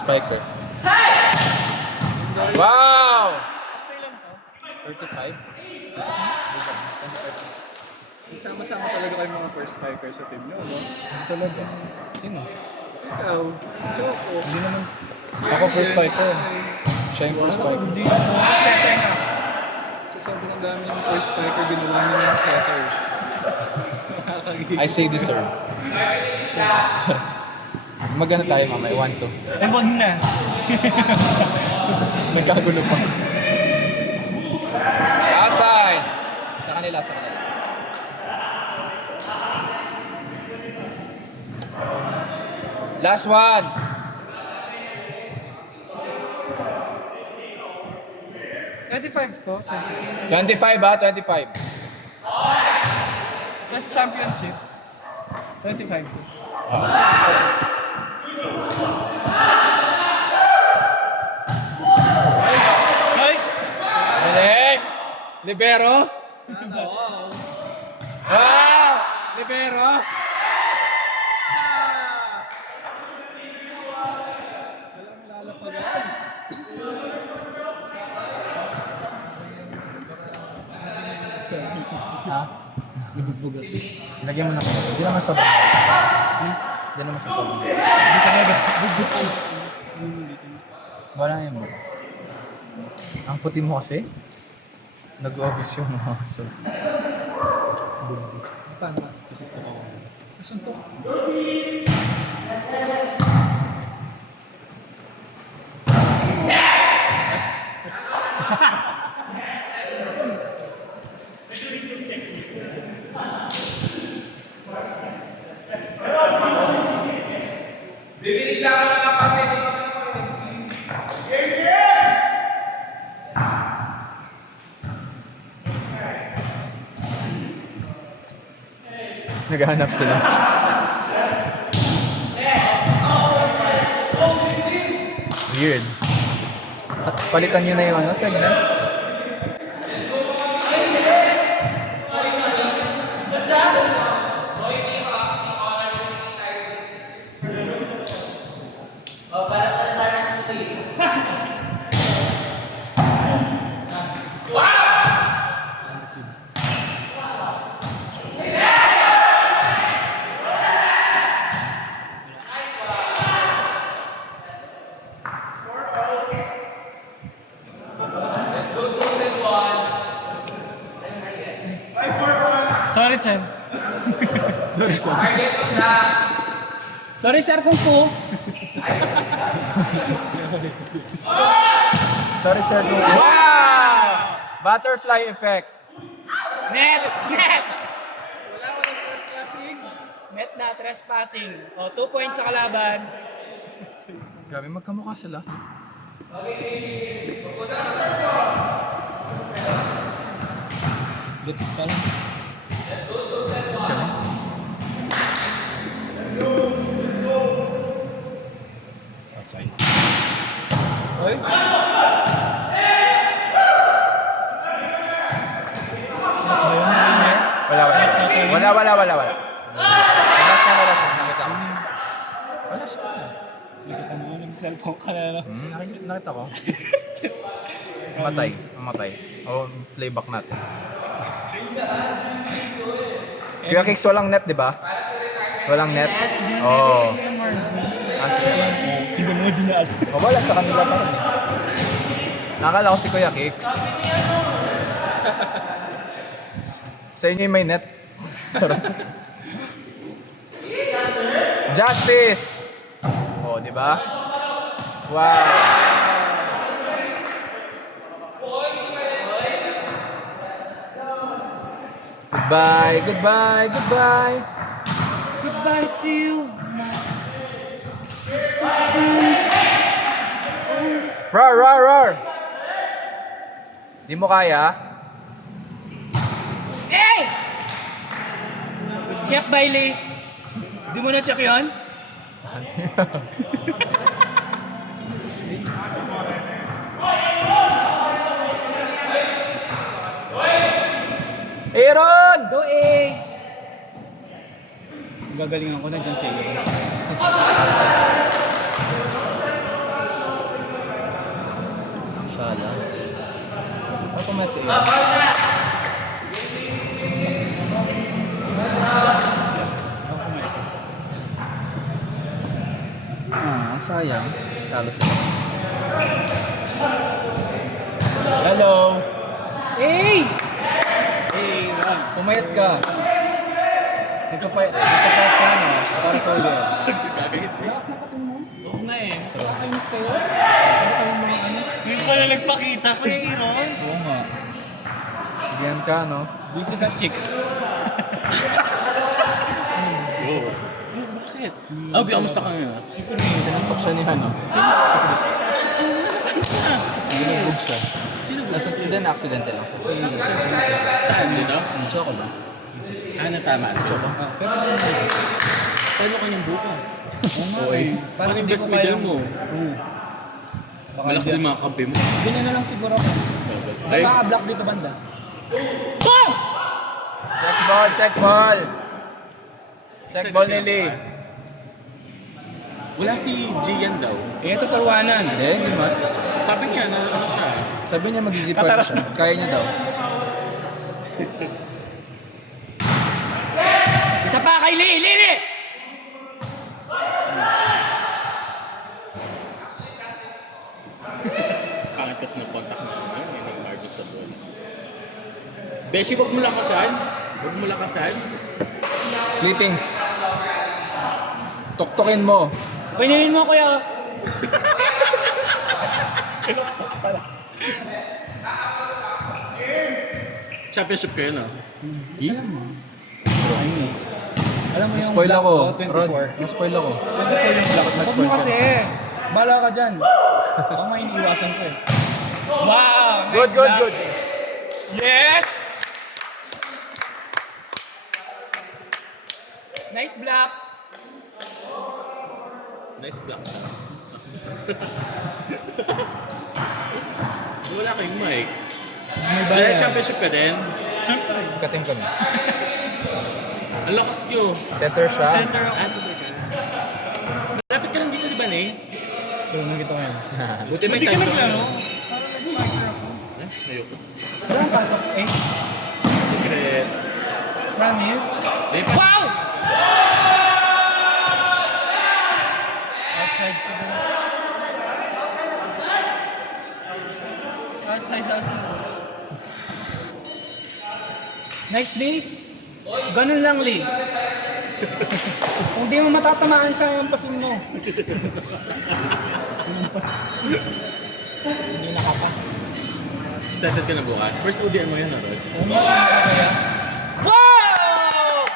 Spiker. Wow! Kailan to? 35? Sama-sama talaga kayo mga first spiker sa team nyo, no? Hindi talaga. Sino? Ikaw, si Choco. Hindi naman. Ako first spiker. Siya yung first spiker. Hindi mo. Setter nga. Sa sobrang dami ng first spiker, ginawa niya yung setter. I say deserve. Magano tayo mamaya, 1-2. Ay, wag na. Nagkagulo pa. Outside! Sa kanila, sa kanila. Last one! 25 to? 25 ba? 25. Plus championship. 25 to. Ay! Mali! Libero? Wow! Libero? Walang lalapagan. Ha? Nabugbog kasi. Lagyan mo na ko. Hindi naman sobrang. Hindi naman sa sobrang. Hindi talaga. Bugbog ko. Wala na yung bukas. Ang puti mo kasi. Nag-obvious yung mga so. Paano ba? Isip ko ako. Asan to? Naghahanap sila. Weird. At palitan nyo na yung ano, segment. Sorry, sir. Sorry, sir. Sorry sir kung po. Sorry sir. Wow! Butterfly effect. Net! Net! Wala walang trespassing. Net na trespassing. O, 2 points sa kalaban. Grabe, magkamukha sila. Lips pa lang. Kami. Outside. Oy? Wala. Wala siya. Nakita ko. Wala siya. Nakita mo, nag-cellphone ka na lang. Nakita ko. Mamatay. O, playback natin. Kuya Kicks, walang net, di ba? Walang net? Oo. Hindi mo di na alam. Wala sa kanila pa rin eh. Nakala ko si Kuya Kicks. Sa inyo yung may net. Sarap. Justice! Oh, di ba? Wow! Goodbye. Goodbye to you. Roar! Di mo kaya? Hey! Check, Bailey. Di mo na check yun? Aaron! Go, eh! Gagalingan ko na dyan sa iyo. Mets A. Sayang. Talo sila. Hello! Hey! Hey, run. Pumayat ka. Nagpapayat ka, no? Para sa ulit. Lakas na katin mo. Oo nga eh. Nakakainis kayo. Ano kayong mga ano? Ngayon ko na nagpakita, Kuya Iron. Oo nga. Bigyan ka, no? This is a chicks. Bakit? Oh, kamusta ka nga? Sinantok siya ni ano? Ginubog siya. Then accidental lang siya. Saan dito? Choco ba? Natama. Choco? Pero ano na isa? Paano ka niyang bukas? Oo nga Oy. eh. Paano yung hindi best ko middle kayang- mo? Oo. Baka Malakas hindi- din mga kampi mo. Ganyan na lang siguro ako. Ay, Baka block dito banda. Boom! Check ball! Check ball! Check ball nili. wala si Gian daw. Eh, ito tawanan. Hindi man. Sabi niya na ano siya. Sabi niya mag-zipper Tataras siya. na. Kaya niya daw. Isa pa kay Lili! Pangit kasi nag-contact na ano, may nag-margin sa ball. Beshi, wag mo lakasan. Wag mo lakasan. Clippings. Tuktukin mo. Pinilin mo kuya. Championship kayo, no? Ayos. Alam mo yung Na-spoil block ako. ko, 24. Rod, na-spoil ako. 24 yung block. Huwag Na-spoil mo ka. kasi. Bala ka dyan. Ako may iniiwasan ko eh. Wow! Nice Good, good, block. good. Yes! Nice block. Nice block. Wala kayong mic. May Diyan bayan. championship ka din? Kating kami. Ang lakas nyo. Center siya. Super ka. Malapit ka lang dito, di ba, Ney? So, nakita ko yan. Buti may time zone. Ayoko. Wala ang pasok. Eh, Secret. promise. May pa- Wow! Outside siya doon. Outside. Nice, Lee. Ganun lang, Lee. Kung di mo matatamaan siya, yung pasin mo. Hindi nakapa. Excited ka na bukas. First ODM mo yan, Rod. Wow!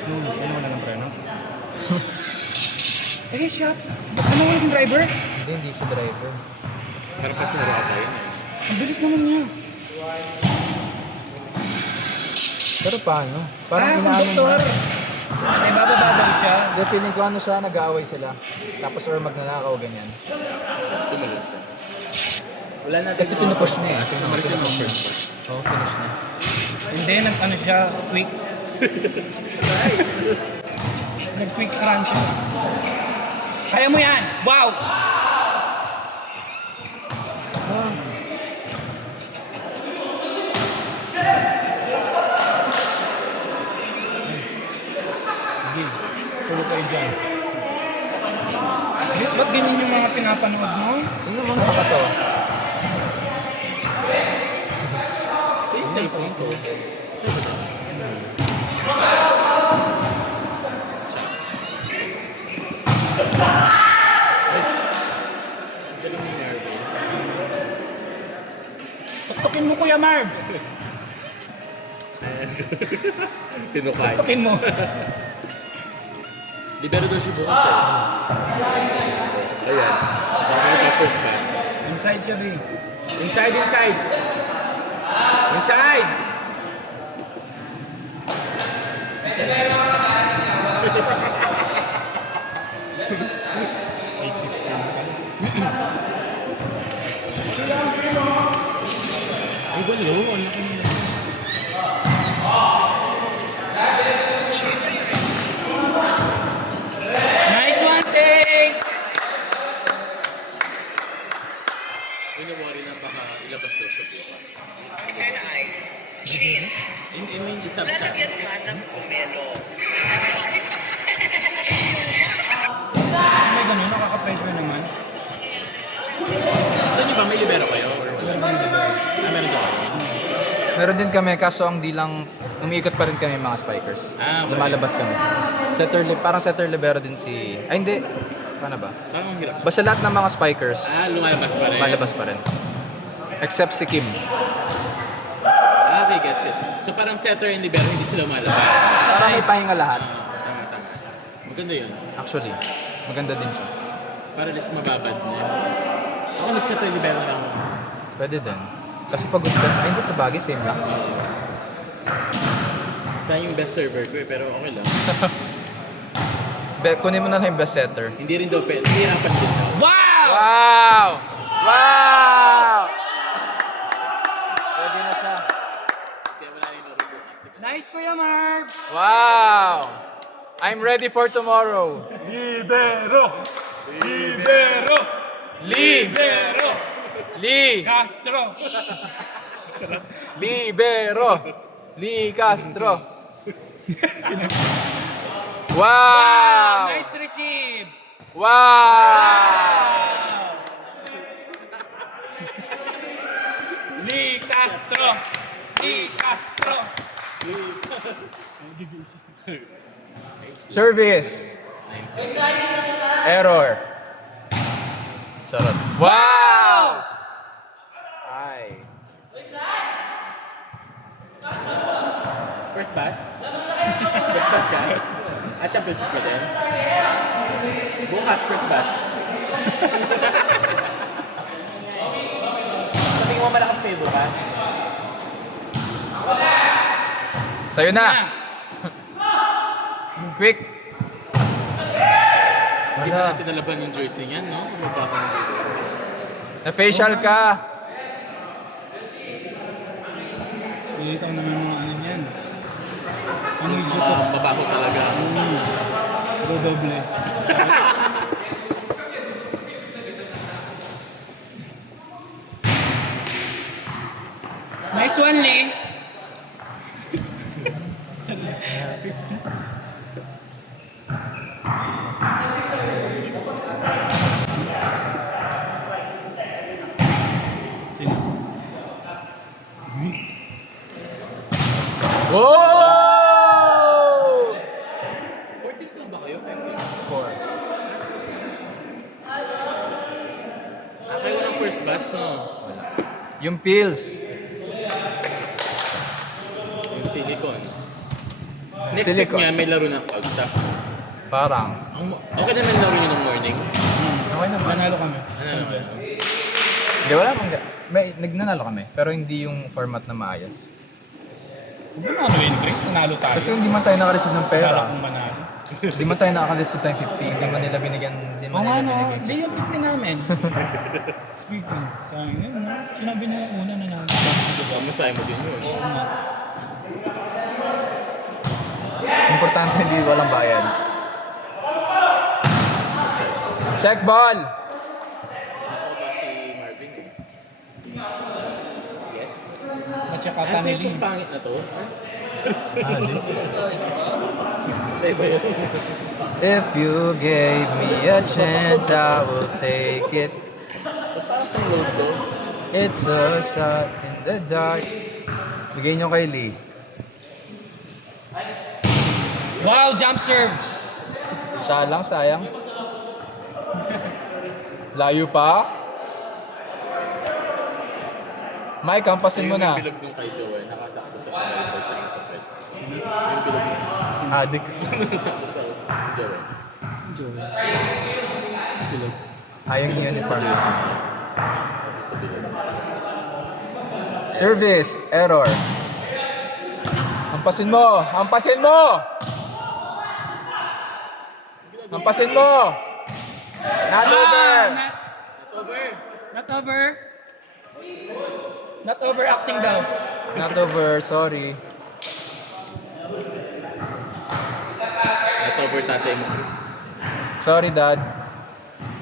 Ano wala ng preno? Eh, shot! Ano wala ng driver? Hindi siya driver. Parang kasi narata yun. Ang bilis naman niya. Pero paano? Parang Kung inaano doktor! May bababa daw siya. Hindi, feeling ko ano siya, nag-aaway sila. Tapos or magnanakaw, ganyan. Tumalon siya. Wala natin Kasi pinupush niya eh. Tumalis yung mga first push. Oo, finish niya. Hindi, nag-ano siya, quick. Nag-quick run siya. Kaya mo yan! Wow! Sige, tulog kayo dyan. Chris, ba't ganyan yung mga pinapanood mo? Tingnan mo na to. Yung cellphone ko. Tuktukin mo, Kuya Marbs! Tinukay. Tuktukin mo. Libero daw siya bukas eh. Ayan. Parang ito first pass. Inside siya, B. Inside, inside! Inside! Ay, walo. Ang laki nila. Chin, In substance. lalagyan ka ng pomelo. May ganun, nakaka-pressure naman. Saan nyo ba? May libero kayo? Or wala? Meron daw kayo. Meron din kami, kaso ang di lang, umiikot pa rin kami mga spikers. Ah, okay. Lumalabas kami. Parang setter libero din si... Ay, hindi. Paano ba? Parang ang hirap. Basta lahat ng mga spikers, Lumalabas pa rin. lumalabas pa rin. Except si Kim. Okay, gets it. So parang setter and libero, hindi sila lumalabas. Parang may pahinga lahat. Tama. Maganda yun. Actually, maganda din siya. Para less mababad na yun. Ako nag-setter and libero lang. Pwede din. Kasi pag gusto, ay hindi sa bagay, same lang. Saan yung best server ko pero okay lang. Kunin mo na lang yung best setter. Hindi rin daw pwede. Hindi hirapan din daw. Wow! Wow! Wow! Pwede na siya. Kaya wala rin ako bukas. Nice, Kuya Marbs! Wow! I'm ready for tomorrow. Libero! Libero! Libero! Lee! Castro! Libero! Lee Castro! Wow! Nice receive! Wow! Lee Castro! Lee Castro! Service! Error! Charot. Wow! Ay. First pass? First pass ka? Championship ka din? Bukas, first pass. Sa tingin mo malakas kayo bukas? Sa'yo na! Quick! Hindi pa Wala. natin nalaban yung jersey niyan, no? Mababa yung jersey. Na-facial ka! Pilitaw naman mga ano niyan. Ano yung dito? Mabaho talaga. Dodoble. Nice one, Lee! Sino? Whoa! 4 teams lang ba kayo? 5 teams? Kayo walang first pass, no? Yung pills. Yung silicone. Next week Silicone. nga, may laro ng Falstaff. Parang. Okay naman laro nyo ng morning. Okay naman. Manalo kami. Ano naman? Hindi, wala bang... nagnanalo kami, pero hindi yung format na maayos. Kung manalo yun, Chris, nanalo tayo. Kasi hindi man tayo nakareceive ng Kala pera. kong manalo. Hindi man tayo nakareceive ng 50. Hindi man nila binigyan. Hindi man Oo nga, nila no? binigyan. Hindi yung 50 namin. Speaking, sa akin, yun, no? Sinabi niya yung una na namin. Diba? Masaya mo din yun. Oo nga. Importante hindi walang bayad. Check ball! Ako ba si Marvin? Yes. Masya ka Kasi ni Lee. itong pangit na to. Sa iba yun. If you gave me a chance, I will take it. Parang pang load to. It's a shot in the dark. Bigay nyo kay Lee. Wow, jump serve! Siya lang, sayang. Layo pa. Mike, kampasin mo na. Yung bilog nung kay Joel, nakasakto sa kamay ko tsaka sa pet. Yung bilog nung Adik. nakasakto sa Joel. Ayong uniform. Sa bilog. Service, error. Hampasin mo! Hampasin mo! Hampasin mo! Not over! Not Over! not over. Not overacting daw. Not over, sorry. Not over tatay mo, Chris. Sorry, Dad.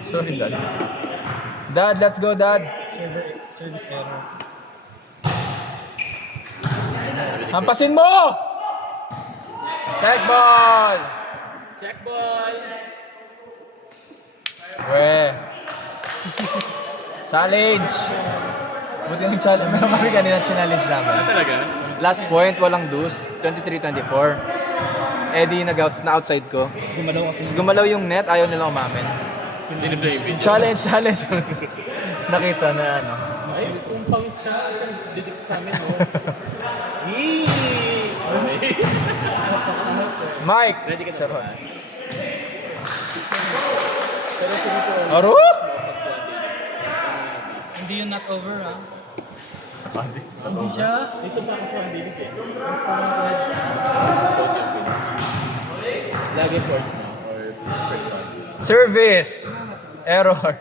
Sorry, Dad. Dad, let's go, Dad. Service error. Hampasin mo! Check ball! Check ball! We. Challenge! Buti ng challenge. Meron kami kanina challenge namin. Talaga? Last point, walang deuce. 23-24. Eddie na-outside ko. Gumalaw kasi. Tapos gumalaw yung net, ayaw nila umamin. Hindi na play yung video. Challenge. Nakita na ano. Ay, kung pawis ka, didikit sa amin, no? Yee! Okay. Mike! Ready ka na Charot. ba? Pero sinito, Aro? Hindi yung not over, ha? Hindi siya. isa pa ako sa David eh. Lagi fourth na or first pass. Service! Error.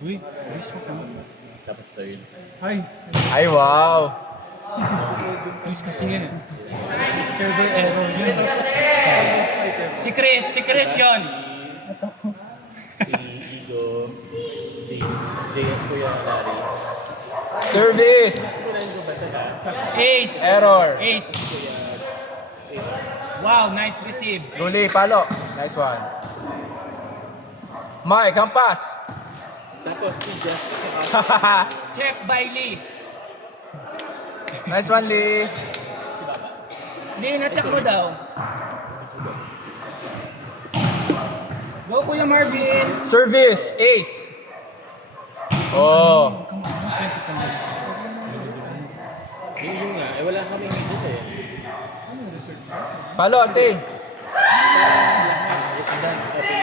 Uy, please mo kami. Tapos third. Hi. Ay, wow! Please kasi nga. Server error yun. Si Chris yun. Si Igo, si JM Kuya Larry. Service! Ace. Error. Ace. Wow, nice receive. Guli, palo. Nice one. Mike, hampas. Tapos si Jeff. Check by Lee. Nice one, Lee. Lee, na-check mo daw. Go, Kuya Marvin. Service, ace. Oh. Yun nga, eh wala kami dito eh. Palo, ate. It's done.